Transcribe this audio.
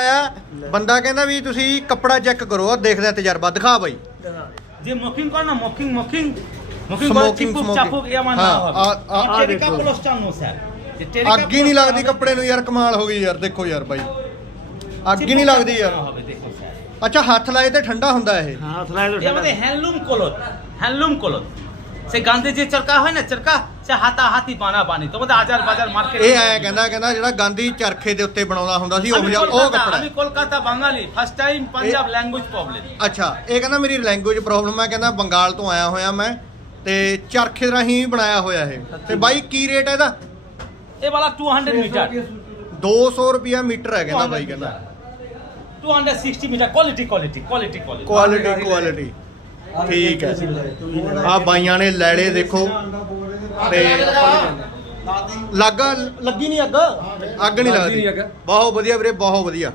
ਆਇਆ ਬੰਦਾ ਕਹਿੰਦਾ ਵੀ ਤੁਸੀਂ ਕੱਪੜਾ ਚੈੱਕ ਕਰੋ ਆ ਦੇਖਦੇ ਆ ਤਜਰਬਾ ਦਿਖਾ ਬਾਈ যে মকিং কর না মকিং মকিং মকিং Smoking, করে চিপুক smoking. চাপুক এ আমার না হ্যাঁ, হবে আ- আ- এই আ টেরিকা দেখো। প্লাস্টার নো স্যার যে টেরিকা ਅੱਗ ਹੀ ਨਹੀਂ ਲੱਗਦੀ ਕੱਪੜੇ ਨੂੰ ਯਾਰ ਕਮਾਲ ਹੋ ਗਈ ਯਾਰ ਦੇਖੋ ਯਾਰ ਬਾਈ ਅੱਗ ਹੀ ਨਹੀਂ ਲੱਗਦੀ ਯਾਰ হবে দেখো স্যার ਅੱਛਾ ਹੱਥ ਲਾਏ ਤੇ ਠੰਡਾ ਹੁੰਦਾ ਇਹ ਹਾਂ ਥਲਾਈ এ আমাদের হ্যান্ডলুম কলর হ্যান্ডলুম কলর সে গান্ধী যে চরকা হয় না চরকা সে হাতা হাতি বানা বানি তোমাদের আজার বাজার মার্কেট ਇਹ ਐ ਕਹਿੰਦਾ ਕਹਿੰਦਾ ਜਿਹੜਾ ਗਾਂਧੀ ਚਰਖੇ ਦੇ ਉੱਤੇ ਬਣਾਉਂਦਾ ਹੁੰਦਾ ਸੀ ਉਹ আমি ਜਿਹਾ- ਉਹ কলকাতা ਕੱਪੜਾ আমি Kolkata Bangali first time Punjab language problem ਅੱਛਾ ਇਹ ਕਹਿੰਦਾ ਮੇਰੀ ਲੈਂਗੁਏਜ ਪ੍ਰੋਬਲਮ ਹੈ ਕਹਿੰਦਾ ਬੰਗਾਲ ਤੋਂ ਆਇਆ ਹੋਇਆ ਮੈਂ ਤੇ ਚਰਖੇ ਰਾਹੀਂ ਬਣਾਇਆ ਹੋਇਆ ਇਹ ਤੇ ਬਾਈ ਕੀ ਰੇਟ ਹੈ ਇਹਦਾ এ वाला 200 মিটার 200 ਰੁਪਿਆ ਮੀਟਰ ਹੈ ਕਹਿੰਦਾ ਬਾਈ ਕਹਿੰਦਾ 260 metre quality quality quality quality quality quality ਠੀਕ ਹੈ। ਆ ਬਾਈਆਂ ਨੇ ਲੈੜੇ ਦੇਖੋ ਤੇ ਲੱਗਾ ਲੱਗੀ ਨਹੀਂ ਅੱਗ? ਅੱਗ ਨਹੀਂ ਲੱਗਦੀ। ਬਹੁਤ ਵਧੀਆ ਵੀਰੇ ਬਹੁਤ ਵਧੀਆ।